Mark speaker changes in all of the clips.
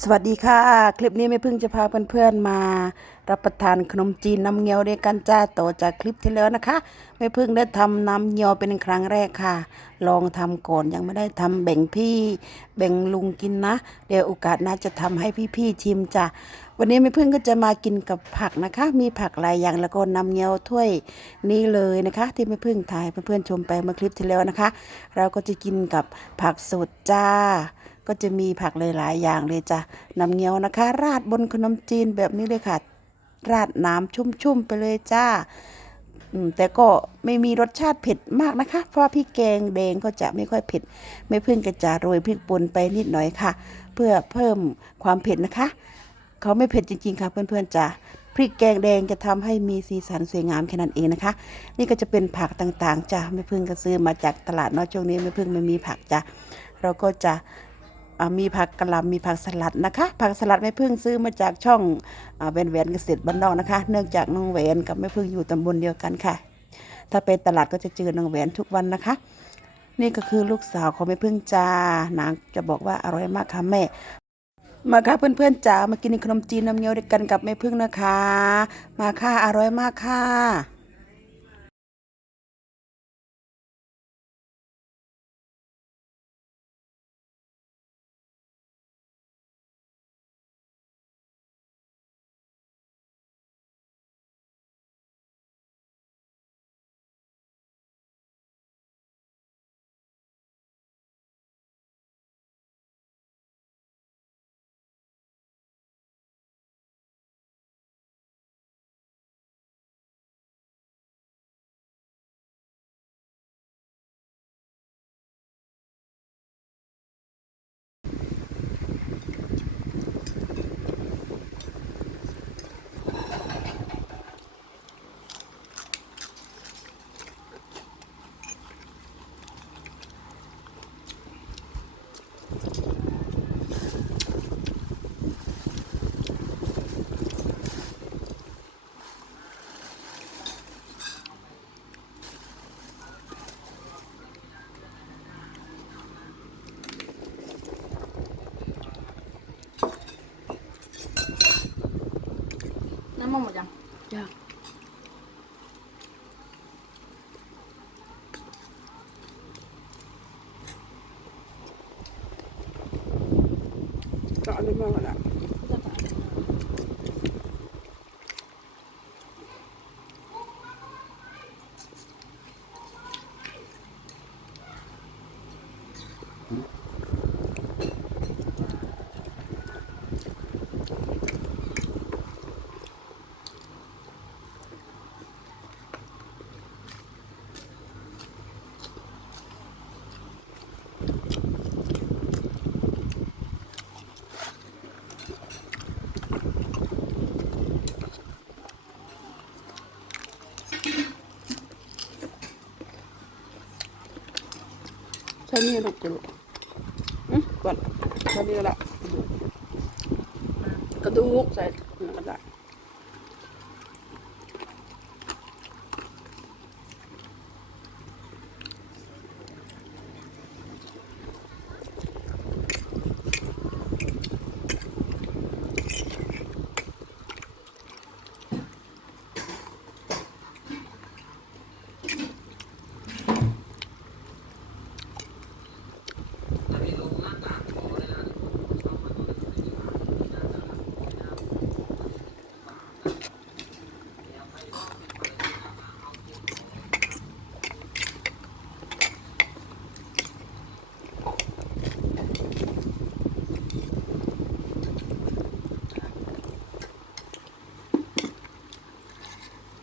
Speaker 1: สวัสดีค่ะ คลิปนี้แม่พึ่งจะพาเพื่อนๆมา รับประทานขนมจีนน้ำเงี้ยวด้วยกันจ้าต่อจากคลิปที่แล้วนะคะแม่พึ่งได้ทำน้ำเงี้ยวเป็นครั้งแรกค่ะ ลองทำก่อนยังไม่ได้ทำแบ่งพี่แบ่งลุงกินนะ เดี๋ยวโอกาสน่าจะทำให้พี่ๆชิมจ้ะวันนี้แม่พึ่งก็จะมากินกับผักนะคะ มีผักหลายอย่างแล้วก็น้ำเงี้ยวถ้วยนี้เลยนะคะ ที่แม่พึ่งถ่ายเพื่อนๆชมไปเมื่อคลิปที่แล้วนะคะ เราก็จะกินกับผักสดจ้า ก็จะมีผักหลายๆอย่างเลยจ้ะน้ำเงี้ยวนะคะ ราดบนขนมจีนแบบนี้เลยค่ะ ราดน้ำชุ่มๆไปเลยจ้าแต่ก็ไม่มีรสชาติเผ็ดมากนะคะ เพราะพริกแกงแดงก็จะไม่ค่อยเผ็ด ไม่เพิ่งก็จะโรยพริกป่นไปนิดหน่อยค่ะ เพื่อเพิ่มความเผ็ดนะคะ เขาไม่เผ็ดจริงๆค่ะเพื่อนๆจ้ะพริกแกงแดงจะทำให้มีสีสันสวยงามแค่นั้นเองนะคะ นี่ก็จะเป็นผักต่างๆจ้ะไม่พึ่งก็ซื้อมาจากตลาดเนอกช่วงนี้ไม่พึ่งไม่มีผักจ้ะเราก็จะ มีผักกะหล่ำมีผักสลัดนะคะ ผักสลัดแม่พึ่งซื้อมาจากช่องอแหวนแหวนเกษตรบ้านนอกนะคะ เนื่องจากน้องแหวนกับแม่พึ่งอยู่ตำบลเดียวกันค่ะ ถ้าไปตลาดก็จะเจอน้องแหวนทุกวันนะคะ นี่ก็คือลูกสาวของแม่พึ่งจ้านางจะบอกว่าอร่อยมากค่ะแม่มาค่ะเพื่อนๆจ๋ามากินขนมจีนน้ำเงี้ยวด้วยกันกับแม่พึ่งนะคะ มาค่ะอร่อยมากค่ะ
Speaker 2: มันหมดยัง
Speaker 1: จ้า
Speaker 2: ก็เอาไปมองละใช่นี่ลูกกระดูกอืมก่อนใช่นี่ละกระดูกใส่นั่นก็ได้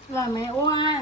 Speaker 2: อร่อยไหมอ้วน